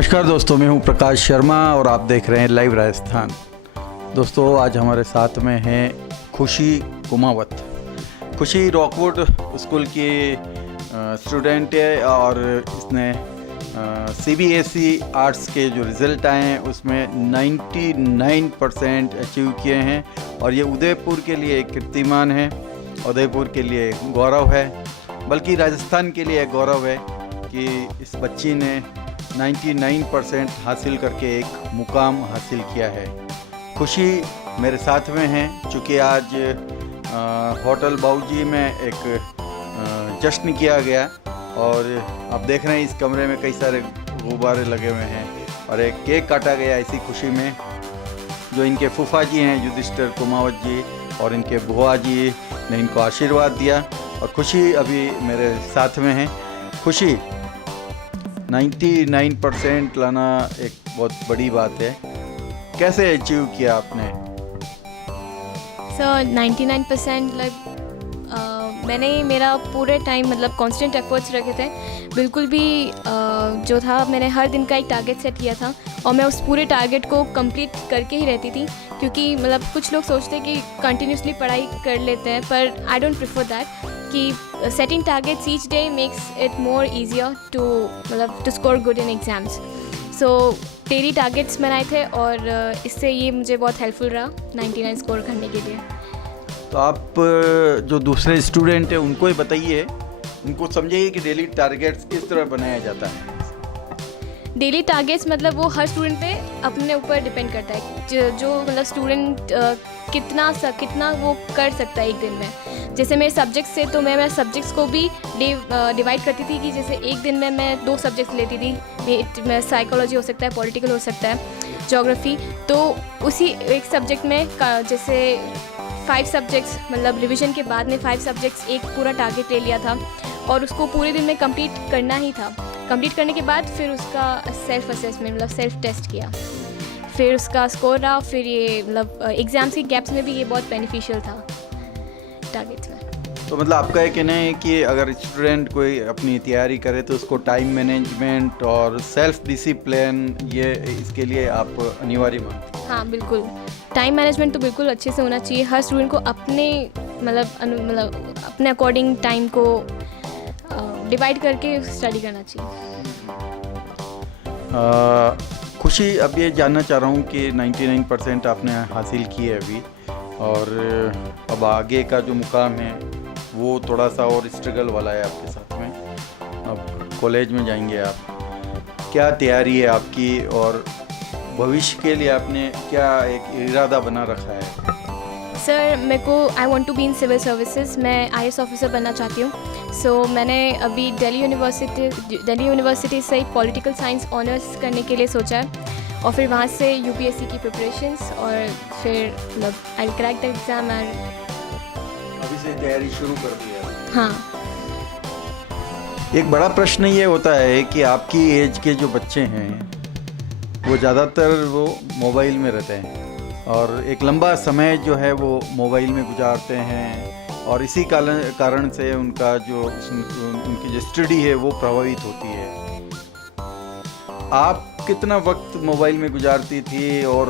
नमस्कार दोस्तों, मैं हूं प्रकाश शर्मा और आप देख रहे हैं लाइव राजस्थान। दोस्तों, आज हमारे साथ में हैं खुशी कुमावत। खुशी रॉकवुड स्कूल की स्टूडेंट है और इसने CBSE आर्ट्स के जो रिज़ल्ट आए हैं उसमें 99% अचीव किए हैं और ये उदयपुर के लिए एक कीर्तिमान है, उदयपुर के लिए गौरव है, बल्कि राजस्थान के लिए गौरव है कि इस बच्ची ने 99% हासिल करके एक मुकाम हासिल किया है। खुशी मेरे साथ में हैं, चूँकि आज होटल बाऊजी में एक जश्न किया गया और आप देख रहे हैं इस कमरे में कई सारे गुब्बारे लगे हुए हैं और एक केक काटा गया इसी खुशी में। जो इनके फूफा जी हैं युधिष्ठिर कुमावत जी और इनके बुआ जी ने इनको आशीर्वाद दिया और खुशी अभी मेरे साथ में है। खुशी, 99% लाना एक बहुत बड़ी बात है, कैसे अचीव किया आपने? सर 99% मैंने मेरा पूरे टाइम मतलब कांस्टेंट एफर्ट्स रखे थे। बिल्कुल भी जो था, मैंने हर दिन का एक टारगेट सेट किया था और मैं उस पूरे टारगेट को कंप्लीट करके ही रहती थी। क्योंकि मतलब कुछ लोग सोचते हैं कि कंटिन्यूसली पढ़ाई कर लेते हैं, पर आई डोंट प्रेफर दैट। कि setting targets each day makes it more easier to score good in exams. So daily targets बनाए थे और इससे ये मुझे बहुत हेल्पफुल रहा 99 स्कोर करने के लिए। तो आप जो दूसरे स्टूडेंट हैं उनको ही बताइए, उनको समझाइए कि डेली टारगेट्स किस तरह बनाया जाता है। डेली टारगेट्स मतलब वो हर स्टूडेंट पे अपने ऊपर डिपेंड करता है जो मतलब स्टूडेंट कितना वो कर सकता है एक दिन में। जैसे मेरे सब्जेक्ट्स से, तो मैं सब्जेक्ट्स को भी डिवाइड करती थी कि जैसे एक दिन में मैं 2 सब्जेक्ट्स लेती थी। मैं साइकोलॉजी हो सकता है, पॉलिटिकल हो सकता है, ज्योग्राफी। तो उसी एक सब्जेक्ट में जैसे 5 सब्जेक्ट्स मतलब रिवीजन के बाद में 5 सब्जेक्ट्स एक पूरा टारगेट ले लिया था और उसको पूरे दिन में कंप्लीट करना ही था। कंप्लीट करने के बाद फिर उसका सेल्फ असेसमेंट मतलब सेल्फ टेस्ट किया, फिर उसका स्कोर रहा। फिर ये मतलब एग्ज़ाम्स के गैप्स में भी ये बहुत बेनिफिशियल था टारगेट्स में। तो मतलब आपका ये कहना है कि अगर स्टूडेंट कोई अपनी तैयारी करे तो उसको टाइम मैनेजमेंट और सेल्फ डिसिप्लिन ये इसके लिए आप अनिवार्य मानते हैं? हाँ बिल्कुल, टाइम मैनेजमेंट तो बिल्कुल अच्छे से होना चाहिए। हर स्टूडेंट को अपने मतलब अपने अकॉर्डिंग टाइम को डिवाइड करके स्टडी करना चाहिए। खुशी, अब ये जानना चाह रहा हूँ कि 99% आपने हासिल की है अभी और अब आगे का जो मुकाम है वो थोड़ा सा और स्ट्रगल वाला है आपके साथ में। अब कॉलेज में जाएंगे आप, क्या तैयारी है आपकी और भविष्य के लिए आपने क्या एक इरादा बना रखा है? सर मेरे को I want to be in civil services. मैं IAS ऑफिसर बनना चाहती हूँ। सो मैंने अभी दिल्ली यूनिवर्सिटी से पॉलिटिकल साइंस ऑनर्स करने के लिए सोचा है और फिर वहाँ से UPSC की प्रिपरेशंस और फिर मतलब I will crack the exam and अभी से तैयारी शुरू कर दी है? हाँ। एक बड़ा प्रश्न ये होता है कि आपकी एज के जो बच्चे हैं वो ज़्यादातर वो मोबाइल में रहते हैं और एक लंबा समय जो है वो मोबाइल में गुजारते हैं और इसी कारण से उनका जो उनकी जो स्टडी है वो प्रभावित होती है। आप कितना वक्त मोबाइल में गुजारती थी और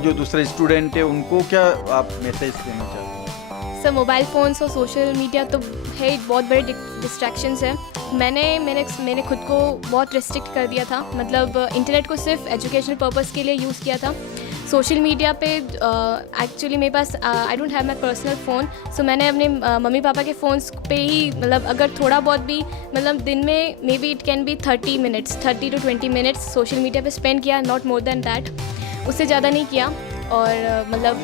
जो दूसरे स्टूडेंट हैं उनको क्या आप मैसेज देना चाहते हैं? सर मोबाइल फ़ोन्स और सोशल मीडिया तो है बहुत बड़े डिस्ट्रैक्शंस है। मैंने खुद को बहुत रिस्ट्रिक्ट कर दिया था, मतलब इंटरनेट को सिर्फ एजुकेशनल पर्पज़ के लिए यूज़ किया था। सोशल मीडिया पे एक्चुअली मेरे पास I don't have my personal phone, so मैंने अपने मम्मी पापा के फ़ोन्स पे ही मतलब अगर थोड़ा बहुत भी मतलब दिन में may be it can be 30 to 20 minutes social media पे स्पेंड किया, नॉट मोर देन दैट। उससे ज़्यादा नहीं किया और मतलब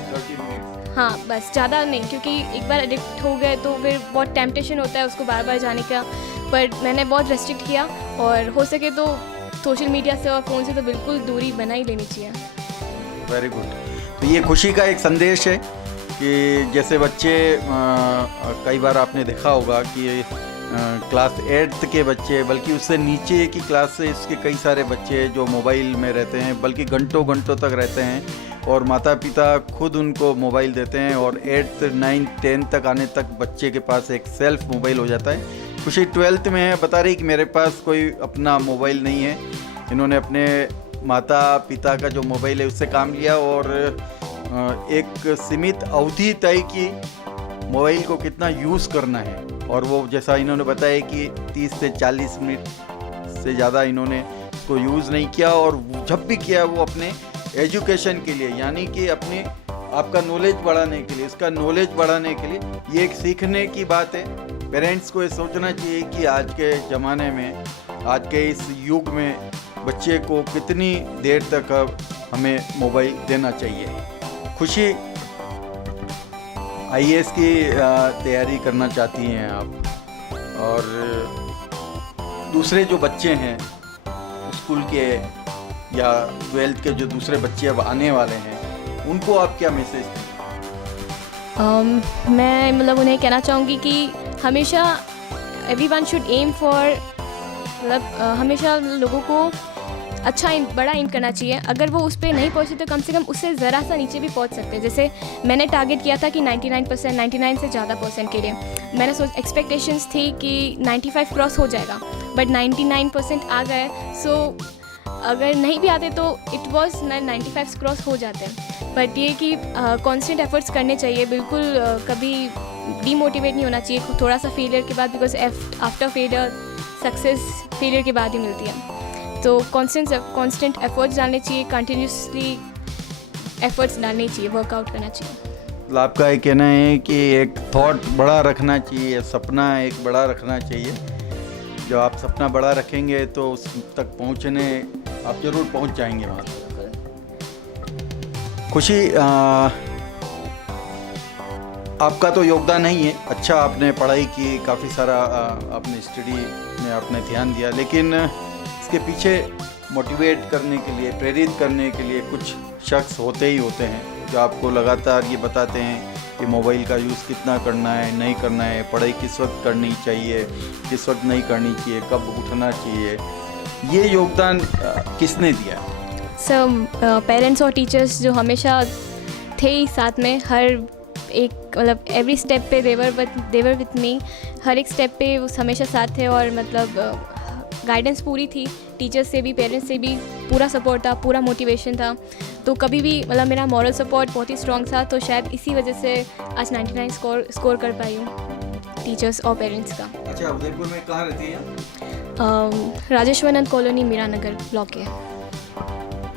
हाँ बस ज़्यादा नहीं, क्योंकि एक बार एडिक्ट हो गए तो फिर बहुत टेम्पटेशन होता है उसको बार बार जाने का। पर मैंने बहुत रेस्ट्रिक्ट किया और हो सके तो सोशल मीडिया से और फ़ोन से तो बिल्कुल दूरी बना ही लेनी चाहिए। Very good. तो ये खुशी का एक संदेश है कि जैसे बच्चे कई बार आपने देखा होगा कि क्लास 8th के बच्चे, बल्कि उससे नीचे की क्लास से इसके कई सारे बच्चे जो मोबाइल में रहते हैं, बल्कि घंटों घंटों तक रहते हैं और माता पिता खुद उनको मोबाइल देते हैं और 8th 9th 10th तक आने तक बच्चे के पास एक सेल्फ मोबाइल हो जाता है। खुशी 12th में है, बता रही कि मेरे पास कोई अपना मोबाइल नहीं है। इन्होंने अपने माता पिता का जो मोबाइल है उससे काम लिया और एक सीमित अवधि तय की मोबाइल को कितना यूज़ करना है। और वो जैसा इन्होंने बताया कि 30 से 40 मिनट से ज़्यादा इन्होंने उसको यूज़ नहीं किया, और जब भी किया वो अपने एजुकेशन के लिए, यानी कि अपने आपका नॉलेज बढ़ाने के लिए, इसका नॉलेज बढ़ाने के लिए। ये एक सीखने की बात है। पेरेंट्स को ये सोचना चाहिए कि आज के ज़माने में, आज के इस युग में बच्चे को कितनी देर तक हमें मोबाइल देना चाहिए। खुशी IAS की तैयारी करना चाहती हैं आप, और दूसरे जो बच्चे हैं स्कूल के या 12th के जो दूसरे बच्चे अब आने वाले हैं, उनको आप क्या मैसेज दें? मैं मतलब उन्हें कहना चाहूँगी कि हमेशा एवरीवन शुड एम फॉर, मतलब हमेशा लोगों को अच्छा बड़ा एम करना चाहिए। अगर वो उस पर नहीं पहुँचे तो कम से कम उससे ज़रा सा नीचे भी पहुँच सकते हैं। जैसे मैंने टारगेट किया था कि 99%, 99 से ज़्यादा % के लिए मैंने एक्सपेक्टेशंस थी कि 95 क्रॉस हो जाएगा, बट 99% आ गए। सो अगर नहीं भी आते तो इट वाज 95 क्रॉस हो जाते हैं। बट ये कि कांस्टेंट एफर्ट्स करने चाहिए, बिल्कुल कभी डीमोटिवेट नहीं होना चाहिए थोड़ा सा फेलियर के बाद, because after failure success failure के बाद ही मिलती है। तो कांस्टेंट एफर्ट्स डालने चाहिए, कंटिन्यूसली एफर्ट्स डालने चाहिए, वर्कआउट करना चाहिए। आपका ये कहना है कि एक थॉट बड़ा रखना चाहिए, सपना एक बड़ा रखना चाहिए। जो आप सपना बड़ा रखेंगे तो उस तक पहुंचने आप ज़रूर पहुंच जाएंगे वहाँ तक। खुशी, आपका तो योगदान नहीं है, अच्छा आपने पढ़ाई की, काफ़ी सारा आपने स्टडी में आपने ध्यान दिया, लेकिन इसके पीछे मोटिवेट करने के लिए, प्रेरित करने के लिए कुछ शख्स होते ही होते हैं जो आपको लगातार ये बताते हैं कि मोबाइल का यूज़ कितना करना है, नहीं करना है, पढ़ाई किस वक्त करनी चाहिए, किस वक्त नहीं करनी चाहिए, कब उठना चाहिए। ये योगदान किसने दिया? सब पेरेंट्स और टीचर्स जो हमेशा थे ही साथ में, हर एक मतलब एवरी स्टेप पे देवर विथ मी, हर एक स्टेप पे वो हमेशा साथ थे। और मतलब गाइडेंस पूरी थी, टीचर्स से भी पेरेंट्स से भी पूरा सपोर्ट था, पूरा मोटिवेशन था। तो कभी भी मतलब मेरा मॉरल सपोर्ट बहुत ही स्ट्रॉन्ग था, तो शायद इसी वजह से आज 99 स्कोर कर पाई हूँ टीचर्स और पेरेंट्स का। अच्छा, उदयपुर में कहाँ रहती हैं? राजेश्वरनंद कॉलोनी, मीरानगर ब्लॉक है।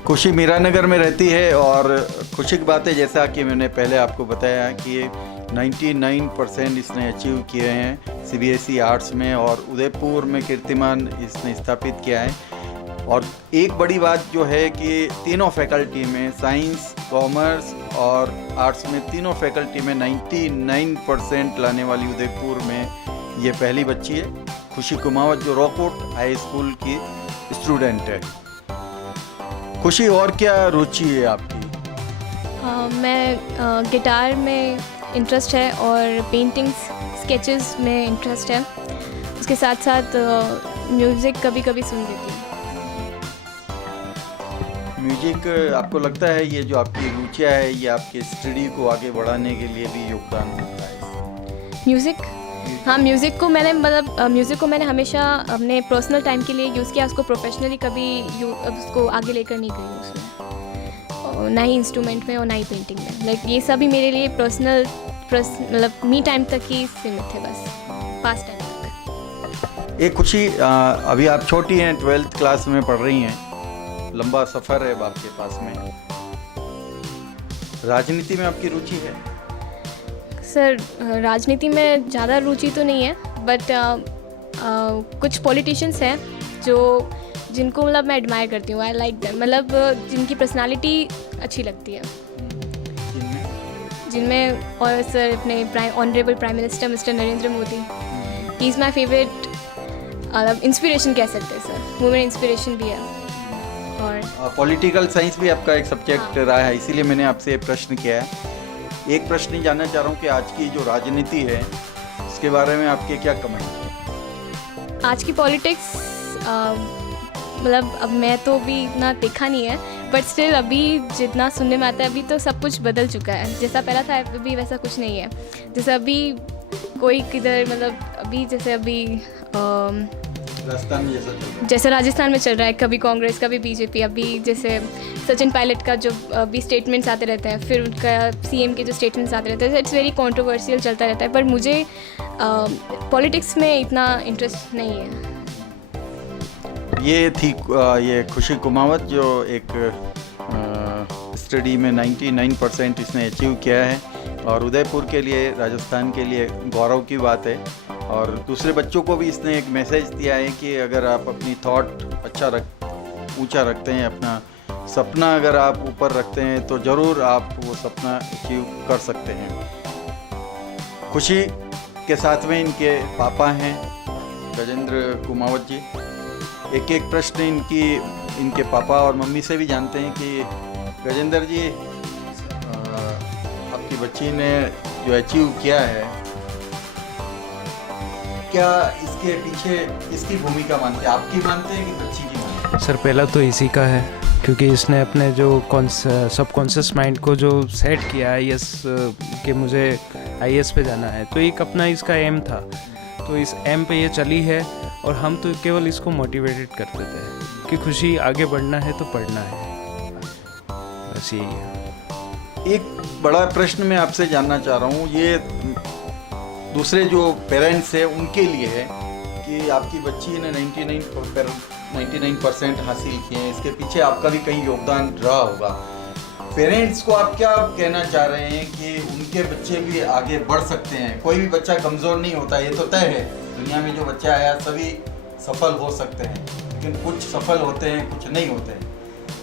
खुशी मीरानगर में रहती है, और खुशी की बात है जैसा कि मैंने पहले आपको बताया कि 99% इसने अचीव किए हैं CBSE आर्ट्स में, और उदयपुर में कीर्तिमान इसने स्थापित किया है। और एक बड़ी बात जो है कि तीनों फैकल्टी में, साइंस, कॉमर्स और आर्ट्स में, तीनों फैकल्टी में 99% लाने वाली उदयपुर में ये पहली बच्ची है, खुशी कुमावत, जो रॉकआउट हाई स्कूल की स्टूडेंट है। खुशी, और क्या रुचि है आपकी? मैं गिटार में इंटरेस्ट है और पेंटिंग्स, स्केचेस में इंटरेस्ट है। उसके साथ साथ म्यूज़िक कभी कभी सुन लेती हूँ। म्यूजिक, आपको लगता है ये जो आपकी रुचियाँ है ये आपके स्टडी को आगे बढ़ाने के लिए भी योगदान होता है? म्यूज़िक, हाँ, म्यूज़िक को मैंने हमेशा अपने पर्सनल टाइम के लिए यूज़ किया, उसको प्रोफेशनली कभी उसको आगे लेकर नहीं गई उसमें, ना ही इंस्ट्रूमेंट में और ना ही पेंटिंग में। लाइक ये सभी मेरे लिए पर्सनल मतलब मी टाइम तक ही सीमित थे, बस पास टाइम तक। एक खुशी, अभी आप छोटी हैं, 12th क्लास में पढ़ रही हैं, लंबा सफ़र है आपके पास में। राजनीति में आपकी रुचि है? सर, राजनीति में ज़्यादा रुचि तो नहीं है, बट कुछ पॉलिटिशियंस हैं जिनको मतलब मैं एडमायर करती हूँ, आई लाइक देम, मतलब जिनकी पर्सनालिटी अच्छी लगती है। जिनमें और सर अपने honourable prime minister mister Narendra Modi, he is my favourite, मतलब इंस्पिरेशन कह सकते हैं सर, वो मेरा इंस्पिरेशन भी है। और पॉलिटिकल साइंस भी आपका एक सब्जेक्ट रहा है, इसीलिए मैंने आपसे प्रश्न किया है। एक प्रश्न जानना चाह रहा हूँ कि आज की जो राजनीति है उसके बारे में आपके क्या कमेंट हैं? आज की पॉलिटिक्स, मतलब अब मैं तो अभी इतना देखा नहीं है, बट स्टिल अभी जितना सुनने में आता है, अभी तो सब कुछ बदल चुका है। जैसा पहला था अभी वैसा कुछ नहीं है। जैसे अभी कोई किधर, मतलब अभी जैसे अभी राजस्थान में जैसा चल रहा है? जैसे राजस्थान में चल रहा है, कभी कांग्रेस कभी बीजेपी। अभी जैसे सचिन पायलट का जो अभी स्टेटमेंट्स आते रहते हैं, फिर उनका सीएम के जो स्टेटमेंट्स आते रहते हैं, इट्स वेरी कंट्रोवर्शियल चलता रहता है। पर मुझे पॉलिटिक्स में इतना इंटरेस्ट नहीं है। ये थी ये खुशी कुमावत जो एक स्टडी में 99% इसने अचीव किया है, और उदयपुर के लिए, राजस्थान के लिए गौरव की बात है। और दूसरे बच्चों को भी इसने एक मैसेज दिया है कि अगर आप अपनी थॉट ऊंचा रखते हैं, अपना सपना अगर आप ऊपर रखते हैं, तो ज़रूर आप वो सपना अचीव कर सकते हैं। खुशी के साथ में इनके पापा हैं गजेंद्र कुमावत जी। एक एक प्रश्न इनके पापा और मम्मी से भी जानते हैं कि गजेंद्र जी, आपकी बच्ची ने जो अचीव किया है, क्या इसके पीछे किसकी भूमिका मानते हैं? आपकी मानते हैं कि बच्ची की मानते हैं? सर पहला तो इसी का है, क्योंकि इसने अपने जो सबकॉन्शियस माइंड को जो सेट किया IAS कि मुझे IAS पे जाना है, तो एक अपना इसका एम था, तो इस एम पे ये चली है। और हम तो केवल इसको मोटिवेटेड करते थे कि खुशी आगे बढ़ना है तो पढ़ना है, बस यही है। एक बड़ा प्रश्न मैं आपसे जानना चाह रहा हूँ, ये दूसरे जो पेरेंट्स हैं उनके लिए है कि आपकी बच्ची ने 99% हासिल किए हैं, इसके पीछे आपका भी कहीं योगदान रहा होगा। पेरेंट्स को आप क्या कहना चाह रहे हैं कि उनके बच्चे भी आगे बढ़ सकते हैं? कोई भी बच्चा कमज़ोर नहीं होता, ये तो तय है। दुनिया में जो बच्चा आया सभी सफल हो सकते हैं, लेकिन कुछ सफल होते हैं, कुछ नहीं होते हैं।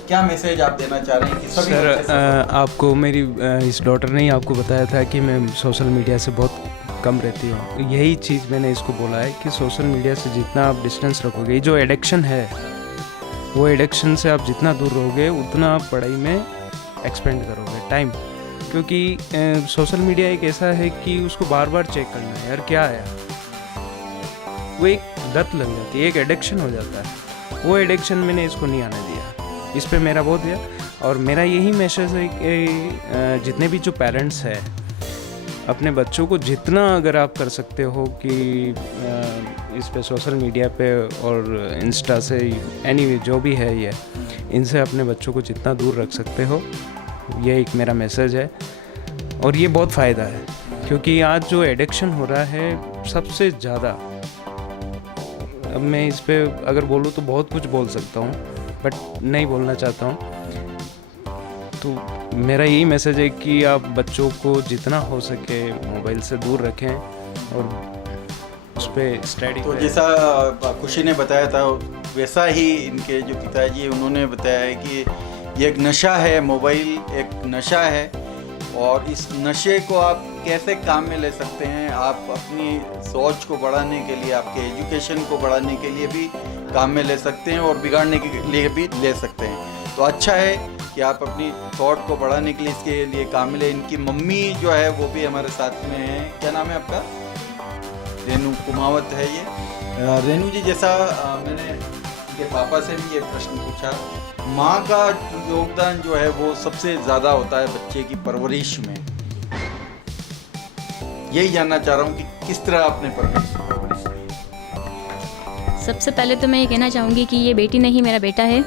क्या मैसेज आप देना चाह रहे हैं कि सभी बच्चे सर आपको मेरी इस डॉटर ने ही आपको बताया था कि मैं सोशल मीडिया से बहुत कम रहती हूँ। यही चीज़ मैंने इसको बोला है कि सोशल मीडिया से जितना आप डिस्टेंस रखोगे, ये जो एडिक्शन है, वो एडिक्शन से आप जितना दूर रहोगे उतना आप पढ़ाई में एक्सपेंड करोगे टाइम। क्योंकि सोशल मीडिया एक ऐसा है कि उसको बार बार चेक करना है, यार क्या आया, वो एक लत लग जाती है, एक एडिक्शन हो जाता है। वो एडिक्शन मैंने इसको नहीं आने दिया, इस पे मेरा बहुत है। और मेरा यही मैसेज है कि जितने भी जो पेरेंट्स हैं, अपने बच्चों को जितना अगर आप कर सकते हो कि इस पे सोशल मीडिया पे और इंस्टा से एनीवे जो भी है, ये इनसे अपने बच्चों को जितना दूर रख सकते हो, ये एक मेरा मैसेज है। और ये बहुत फ़ायदा है, क्योंकि आज जो एडिक्शन हो रहा है सबसे ज़्यादा, अब मैं इस पे अगर बोलूँ तो बहुत कुछ बोल सकता हूँ, बट नहीं बोलना चाहता हूँ। तो मेरा यही मैसेज है कि आप बच्चों को जितना हो सके मोबाइल से दूर रखें और उस पर स्टडी। तो जैसा खुशी ने बताया था, वैसा ही इनके जो पिताजी उन्होंने बताया है कि ये एक नशा है, मोबाइल एक नशा है, और इस नशे को आप कैसे काम में ले सकते हैं, आप अपनी सोच को बढ़ाने के लिए, आपके एजुकेशन को बढ़ाने के लिए भी काम में ले सकते हैं, और बिगाड़ने के लिए भी ले सकते हैं। तो अच्छा है कि आप अपनी थॉट को बढ़ाने के लिए इसके लिए काम में ले। इनकी मम्मी जो है वो भी हमारे साथ में है। क्या नाम है आपका? रेनू कुमावत है ये। रेनू जी, जैसा मैंने इनके पापा से भी ये प्रश्न पूछा, माँ का योगदान जो है वो सबसे ज़्यादा होता है बच्चे की परवरिश में। यही जानना चाह रहा हूँ कि किस तरह आपने परवरिश की। सबसे पहले तो मैं ये कहना चाहूँगी कि ये बेटी नहीं, मेरा बेटा है,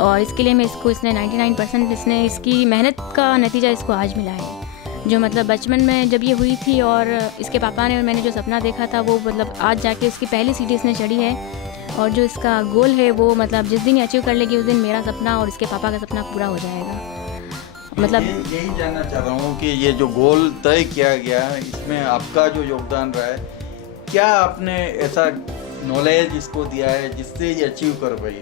और इसके लिए मैं इसने 99% इसने इसकी मेहनत का नतीजा इसको आज मिला है। जो मतलब बचपन में जब ये हुई थी और इसके पापा ने और मैंने जो सपना देखा था, वो मतलब आज जाके इसकी पहली सीढ़ी इसने चढ़ी है। और जो इसका गोल है वो मतलब जिस दिन ये अचीव कर लेगी, उस दिन मेरा सपना और इसके पापा का सपना पूरा हो जाएगा। मतलब यही जानना चाह रहा हूँ कि ये जो गोल तय किया गया है, इसमें आपका जो योगदान रहा है, क्या आपने ऐसा नॉलेज इसको दिया है जिससे ये अचीव कर पाई?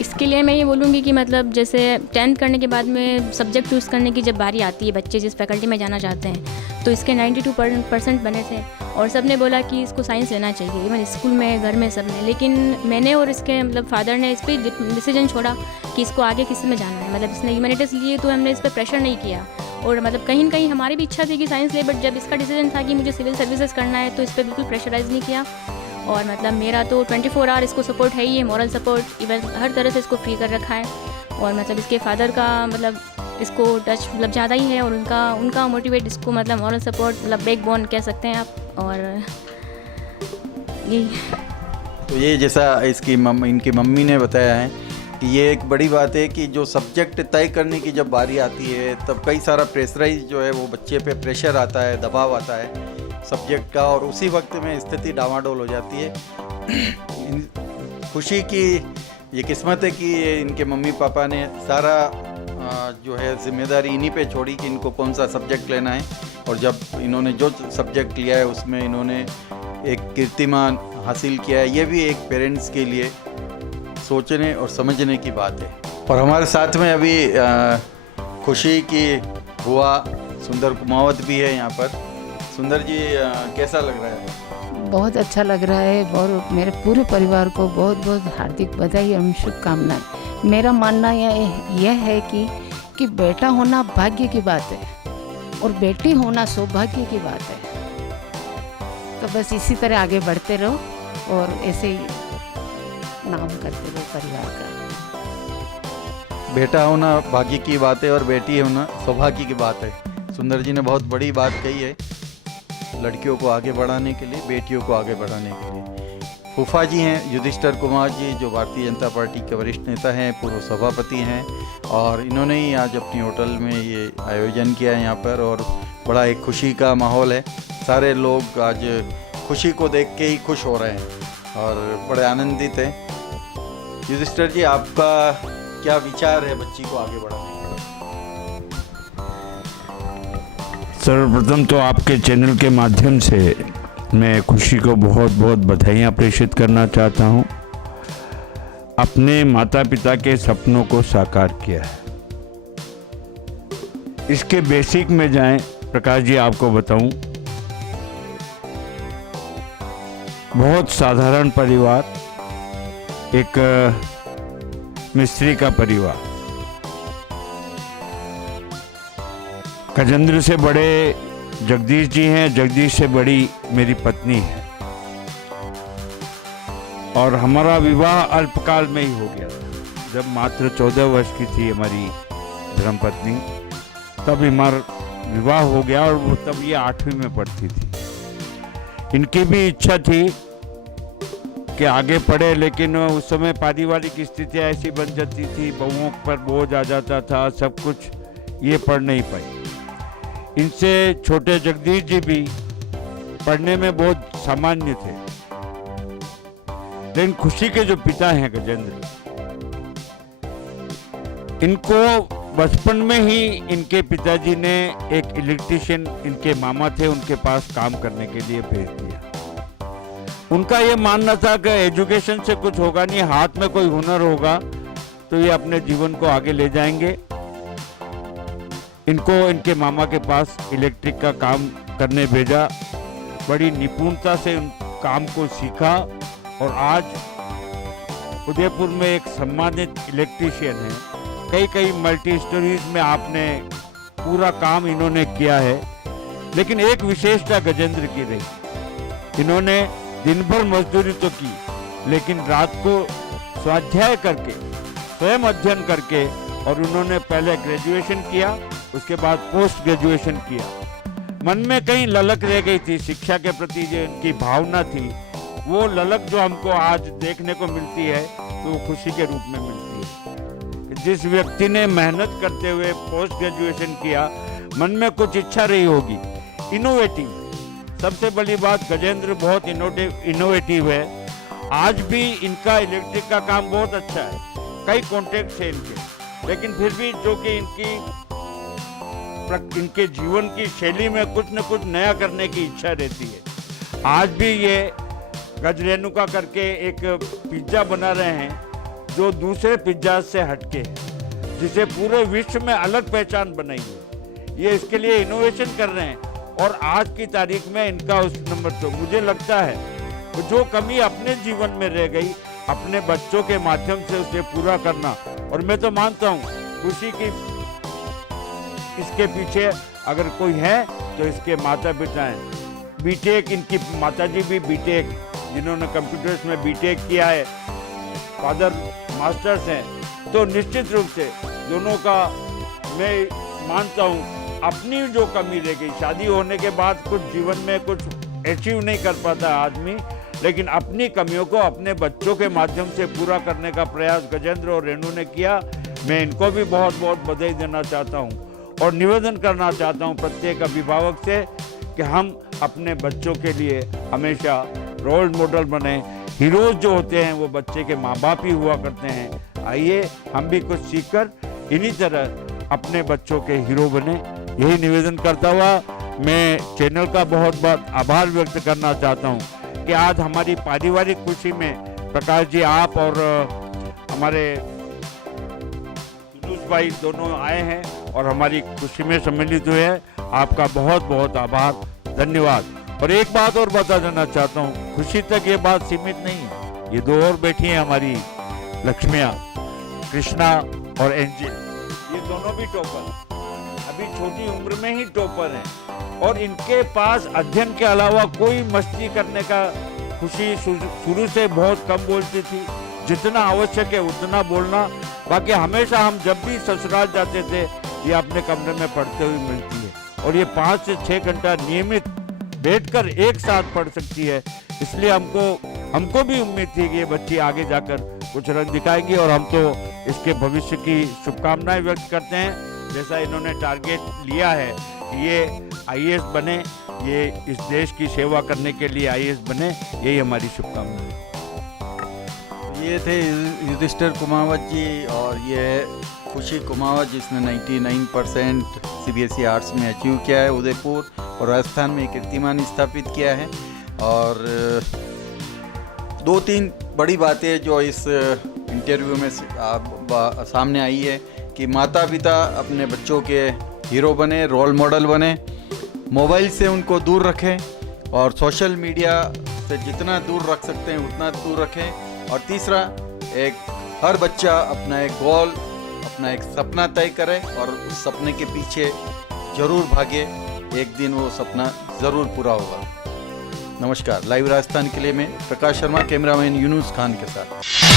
इसके लिए मैं ये बोलूँगी कि मतलब जैसे 10th करने के बाद में सब्जेक्ट चूज़ करने की जब बारी आती है, बच्चे जिस फैकल्टी में जाना चाहते हैं, तो इसके 92% बने थे और सब ने बोला कि इसको साइंस लेना चाहिए, इवन स्कूल में, घर में, सब ने। लेकिन मैंने और इसके मतलब फादर ने इस पर डिसीजन छोड़ा कि इसको आगे किस में जाना है। मतलब इसने ह्यूमैनिटीज़ लिए तो हमने इस पर प्रेशर नहीं किया, और मतलब कहीं ना कहीं हमारी भी इच्छा थी कि साइंस ले, बट जब इसका डिसीजन था कि मुझे सिविल सर्विसेज करना है तो इस पर बिल्कुल प्रेशराइज़ नहीं किया। और मतलब मेरा तो 24 आवर इसको सपोर्ट है ही है, मॉरल सपोर्ट, इवन हर तरह से इसको फ्री कर रखा है। और मतलब इसके फादर का मतलब इसको टच मतलब ज़्यादा ही है, और उनका मोटिवेट इसको मतलब मॉरल सपोर्ट, मतलब बैकबोन कह सकते हैं आप। और यही तो ये जैसा इनकी मम्मी ने बताया है कि ये एक बड़ी बात है कि जो सब्जेक्ट तय करने की जब बारी आती है तब कई सारा प्रेशराइज जो है वो बच्चे पे प्रेशर आता है, दबाव आता है सब्जेक्ट का, और उसी वक्त में स्थिति डामाडोल हो जाती है। खुशी की ये किस्मत है कि इनके मम्मी पापा ने सारा जो है जिम्मेदारी इन्हीं पे छोड़ी कि इनको कौन सा सब्जेक्ट लेना है, और जब इन्होंने जो सब्जेक्ट लिया है उसमें इन्होंने एक कीर्तिमान हासिल किया है। ये भी एक पेरेंट्स के लिए सोचने और समझने की बात है। और हमारे साथ में अभी खुशी की बुआ सुंदर कुमावत भी है यहाँ पर। सुंदर जी, कैसा लग रहा है? बहुत अच्छा लग रहा है और मेरे पूरे परिवार को बहुत बहुत हार्दिक बधाई और शुभकामनाएं। मेरा मानना यह है कि बेटा होना भाग्य की बात है और बेटी होना सौभाग्य की बात है। तो बस इसी तरह आगे बढ़ते रहो और ऐसे ही नाम करते रहो परिवार का। बेटा होना भाग्य की बात है और बेटी होना सौभाग्य की बात है। सुंदर जी ने बहुत बड़ी बात कही है लड़कियों को आगे बढ़ाने के लिए, बेटियों को आगे बढ़ाने के लिए। फूफा जी हैं युधिष्ठिर कुमार जी, जो भारतीय जनता पार्टी के वरिष्ठ नेता हैं, पूर्व सभापति हैं, और इन्होंने ही आज अपनी होटल में ये आयोजन किया है यहाँ पर, और बड़ा एक खुशी का माहौल है। सारे लोग आज खुशी को देख के ही खुश हो रहे हैं और बड़े आनंदित हैं। युधिष्ठिर जी, आपका क्या विचार है बच्ची को आगे बढ़ाने के? सर्वप्रथम तो आपके चैनल के माध्यम से मैं खुशी को बहुत बहुत बधाइयाँ प्रेषित करना चाहता हूँ। अपने माता पिता के सपनों को साकार किया है। इसके बेसिक में जाएं, प्रकाश जी आपको बताऊं, बहुत साधारण परिवार, एक मिस्त्री का परिवार। गजेंद्र से बड़े जगदीश जी हैं, जगदीश से बड़ी मेरी पत्नी है, और हमारा विवाह अल्पकाल में ही हो गया था। जब मात्र 14 वर्ष की थी हमारी धर्मपत्नी, तब हमारा विवाह हो गया, और वो तब ये 8वीं में पढ़ती थी। इनकी भी इच्छा थी कि आगे पढ़े, लेकिन उस समय पारिवारिक स्थितियाँ ऐसी बन जाती थी, बहुओं पर बोझ आ जाता था, सब कुछ, ये पढ़ नहीं पाई। इनसे छोटे जगदीश जी भी पढ़ने में बहुत सामान्य थे, लेकिन खुशी के जो पिता हैं गजेंद्र, इनको बचपन में ही इनके पिताजी ने एक इलेक्ट्रिशियन, इनके मामा थे, उनके पास काम करने के लिए भेज दिया। उनका ये मानना था कि एजुकेशन से कुछ होगा नहीं, हाथ में कोई हुनर होगा तो ये अपने जीवन को आगे ले जाएंगे। इनको इनके मामा के पास इलेक्ट्रिक का काम करने भेजा, बड़ी निपुणता से उन काम को सीखा, और आज उदयपुर में एक सम्मानित इलेक्ट्रीशियन है। कई मल्टी स्टोरीज में आपने पूरा काम इन्होंने किया है। लेकिन एक विशेषता गजेंद्र की रही, इन्होंने दिन भर मजदूरी तो की, लेकिन रात को स्वाध्याय करके, स्वयं अध्ययन करके, और उन्होंने पहले ग्रेजुएशन किया, उसके बाद पोस्ट ग्रेजुएशन किया। मन में कहीं ललक रह गई थी, शिक्षा के प्रति जो उनकी भावना थी, वो ललक जो हमको आज देखने को मिलती है तो वो खुशी के रूप में मिलती है। जिस व्यक्ति ने मेहनत करते हुए पोस्ट ग्रेजुएशन किया, मन में कुछ इच्छा रही होगी, इनोवेटिव। सबसे बड़ी बात, गजेंद्र बहुत इनोवेटिव है। आज भी इनका इलेक्ट्रिक का काम बहुत अच्छा है, कई कॉन्टेक्ट है इनके, लेकिन फिर भी जो कि इनके जीवन की शैली में कुछ न कुछ नया करने की इच्छा रहती है। आज भी ये गजरेनुका करके एक पिज्ज़ा बना रहे हैं, जो दूसरे पिज्ज़ा से हटके है, जिसे पूरे विश्व में अलग पहचान बनाई है। ये इसके लिए इनोवेशन कर रहे हैं, और आज की तारीख में इनका उस नंबर तो मुझे लगता है तो जो कमी अपने जीवन में रह गई, अपने बच्चों के माध्यम से उसे पूरा करना। और मैं तो मानता हूँ खुशी की इसके पीछे अगर कोई है तो इसके माता पिता हैं। बीटेक, इनकी माताजी भी बीटेक, जिन्होंने कंप्यूटर्स में बीटेक किया है, फादर मास्टर्स हैं। तो निश्चित रूप से दोनों का मैं मानता हूँ अपनी जो कमी रह गई, शादी होने के बाद कुछ जीवन में कुछ अचीव नहीं कर पाता आदमी, लेकिन अपनी कमियों को अपने बच्चों के माध्यम से पूरा करने का प्रयास गजेंद्र और रेणु ने किया। मैं इनको भी बहुत बहुत बधाई देना चाहता हूँ और निवेदन करना चाहता हूँ प्रत्येक अभिभावक से कि हम अपने बच्चों के लिए हमेशा रोल मॉडल बने। हीरोज जो होते हैं वो बच्चे के माँ बाप ही हुआ करते हैं। आइए हम भी कुछ सीखकर इन्हीं तरह अपने बच्चों के हीरो बने। यही निवेदन करता हुआ मैं चैनल का बहुत बहुत आभार व्यक्त करना चाहता हूँ कि आज हमारी पारिवारिक खुशी में प्रकाश जी आप और हमारे युनूस भाई दोनों आए हैं और हमारी खुशी में सम्मिलित हुए हैं। आपका बहुत बहुत आभार, धन्यवाद। और एक बात और बता देना चाहता हूँ, खुशी तक ये बात सीमित नहीं है। ये दो और बैठी हैं हमारी लक्ष्मियाँ, कृष्णा और एंजिल। ये दोनों भी टॉपर, अभी छोटी उम्र में ही टॉपर हैं और इनके पास अध्ययन के अलावा कोई मस्ती करने का खुशी शुरू से बहुत कम बोलती थी। जितना आवश्यक है उतना बोलना। बाकी हमेशा हम जब भी ससुराल जाते थे ये अपने कमरे में पढ़ते हुए मिलती है और ये 5 से 6 घंटा नियमित बैठकर एक साथ पढ़ सकती है। इसलिए हमको भी उम्मीद थी कि ये बच्ची आगे जाकर कुछ रंग दिखाएंगी और हम तो इसके भविष्य की शुभकामनाएं व्यक्त करते हैं। जैसा इन्होंने टारगेट लिया है कि ये आईएएस बने, ये इस देश की सेवा करने के लिए आईएएस बने, यही हमारी शुभकामना है। ये थे युधिष्ठिर कुमावत जी और ये खुशी कुमावत जिसने 99% सीबीएसई आर्ट्स में अचीव किया है उदयपुर और राजस्थान में कीर्तिमान स्थापित किया है। और 2-3 बड़ी बातें जो इस इंटरव्यू में सामने आई है कि माता पिता अपने बच्चों के हीरो बने, रोल मॉडल बने, मोबाइल से उनको दूर रखें और सोशल मीडिया से जितना दूर रख सकते हैं उतना दूर रखें। और तीसरा, हर बच्चा अपना एक गोल, अपना एक सपना तय करे और उस सपने के पीछे ज़रूर भागे। एक दिन वो सपना ज़रूर पूरा होगा। नमस्कार। लाइव राजस्थान के लिए मैं प्रकाश शर्मा, कैमरामैन यूनुस खान के साथ।